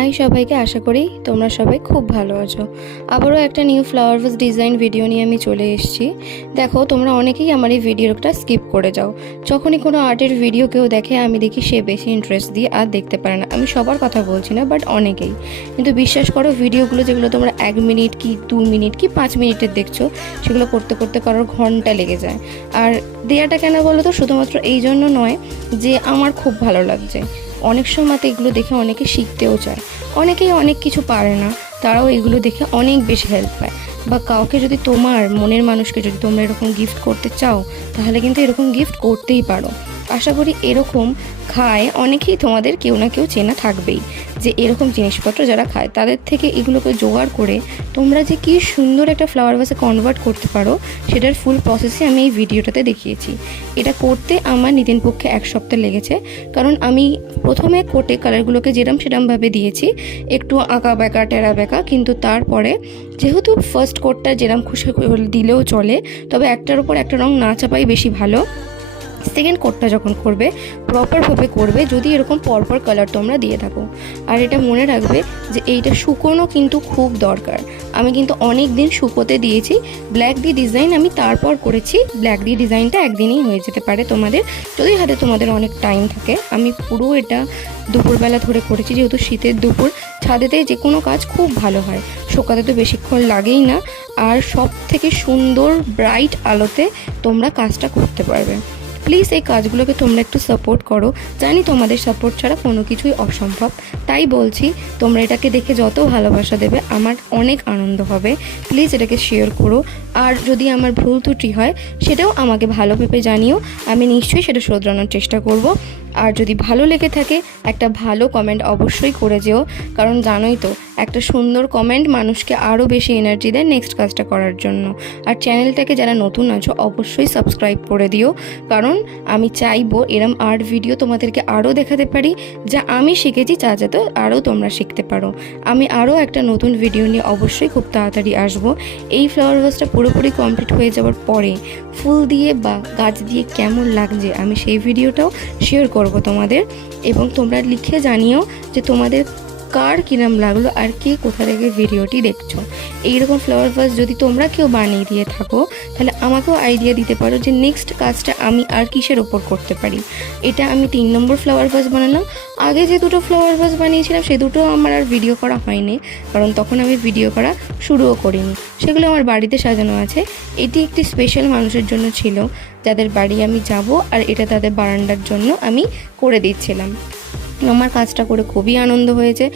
High সবাইকে, আশা করি তোমরা সবাই খুব ভালো আছো। আবারও একটা new flower vase design video নিয়ে আমি চলে এসেছি। দেখো, তোমরা অনেকেই আমার এই ভিডিওটা স্কিপ করে যাও। যখনই কোনো আর্টের ভিডিও কেউ দেখে, আমি দেখি সে বেশি ইন্টারেস্ট দিয়ে আর দেখতে পারে না। আমি সবার কথা বলছি না, বাট অনেকেই। কিন্তু বিশ্বাস করো, ভিডিওগুলো যেগুলো তোমরা 1 মিনিট কি 2 মিনিট কি 5 মিনিটের দেখছো, সেগুলো করতে করতে কারোর ঘন্টা লেগে যায়। আর দেয়াটা কেন বলো তো, শুধুমাত্র এই জন্য নয় যে আমার খুব ভালো লাগছে। অনেক সময় এগুলো দেখে অনেকে শিখতেও চায়। অনেকেই অনেক কিছু পারে না, তারাও এগুলো দেখে অনেক বেশি হেল্প পায়। বা কাউকে যদি, তোমার মনের মানুষকে যদি তোমরা এরকম গিফট করতে চাও, তাহলে কিন্তু এরকম গিফট করতেই পারো। আশা করি এরকম খায় অনেকেই, তোমাদের কেউ না কেউ চেনা থাকবেই যে এরকম জিনিসপত্র যারা খায়, তাদের থেকে এগুলোকে জোগাড় করে তোমরা যে কি সুন্দর একটা ফ্লাওয়ার ভাসে কনভার্ট করতে পারো, সেটার ফুল প্রসেসে আমি এই ভিডিওটাতে দেখিয়েছি। এটা করতে আমার নিতিন পক্ষে 1 সপ্তাহ লেগেছে, কারণ আমি প্রথমে কোটে কালারগুলোকে সেরমভাবে দিয়েছি, একটু আঁকা ব্যাকা টেরা ব্যাকা, কিন্তু তারপরে যেহেতু ফার্স্ট কোটটা যেরম খুশি দিলেও চলে, তবে একটার উপর একটা রং না চাপাই বেশি ভালো। সেকেন্ড কোটটা যখন করবে, প্রপারভাবে করবে, যদি এরকম পরপর কালার তোমরা দিয়ে থাকো। আর এটা মনে রাখবে যে এইটা শুকোনো কিন্তু খুব দরকার। আমি কিন্তু অনেক দিন শুকোতে দিয়েছি। ব্ল্যাক দি ডিজাইন আমি তারপর করেছি। ব্ল্যাক দি ডিজাইনটা একদিনই হয়ে যেতে পারে তোমাদের, যদি হাতে তোমাদের অনেক টাইম থাকে। আমি পুরো এটা দুপুরবেলা ধরে করেছি, যেহেতু শীতের দুপুর, ছাদেতে যে কোনো কাজ খুব ভালো হয়, শুকাতে তো বেশিক্ষণ লাগেই না। আর সব থেকে সুন্দর ব্রাইট আলোতে তোমরা কাজটা করতে পারবে। প্লিজ এই কাজগুলোকে তোমরা একটু সাপোর্ট করো। জানি তোমাদের সাপোর্ট ছাড়া কোনো কিছুই অসম্ভব, তাই বলছি তোমরা এটাকে দেখে যত ভালোবাসা দেবে আমার অনেক আনন্দ হবে। প্লিজ এটাকে শেয়ার করো। আর যদি আমার ভুল ত্রুটি হয়, সেটাও আমাকে ভালো ভেবে জানিও। আমি নিশ্চয়ই সেটা শোধরানোর চেষ্টা করব। আর যদি ভালো লেগে থাকে, একটা ভালো কমেন্ট অবশ্যই করে যেও, কারণ জানোই তো একটা সুন্দর কমেন্ট মানুষকে আরও বেশি এনার্জি দেয় নেক্সট কাজটা করার জন্য। আর চ্যানেলটাকে যারা নতুন আছো, অবশ্যই সাবস্ক্রাইব করে দিও, কারণ আমি চাইবো এরম আর্ট ভিডিও তোমাদেরকে আরও দেখাতে পারি, যা আমি শিখেছি, যাতে আরও তোমরা শিখতে পারো। আমি আরও একটা নতুন ভিডিও নিয়ে অবশ্যই খুব তাড়াতাড়ি আসবো। এই ফ্লাওয়ার ভাসটা পুরোপুরি কমপ্লিট হয়ে যাওয়ার পরে ফুল দিয়ে বা গাছ দিয়ে কেমন লাগছে, আমি সেই ভিডিওটাও শেয়ার করব তোমাদের। এবং তোমরা লিখে জানিও যে তোমাদের কার কিরম লাগলো, আর কে কোথা থেকে ভিডিওটি দেখছো। এইরকম ফ্লাওয়ার ভাস যদি তোমরা কেউ বানিয়ে দিয়ে থাকো, তাহলে আমাকেও আইডিয়া দিতে পারো যে নেক্সট কাজটা আমি আর কিসের ওপর করতে পারি। এটা আমি 3 নম্বর ফ্লাওয়ার ভাস বানালাম। আগে যে 2টো ফ্লাওয়ার ভাস বানিয়েছিলাম, সে দুটো আমার আর ভিডিও করা হয়নি, কারণ তখন আমি ভিডিও করা শুরুও করিনি। সেগুলো আমার বাড়িতে সাজানো আছে। এটি একটি স্পেশাল মানুষের জন্য ছিল, যাদের বাড়ি আমি যাব, আর এটা তাদের বারান্দার জন্য আমি করে দিচ্ছিলাম। আমার কাজটা করে খুবই আনন্দ হয়েছে।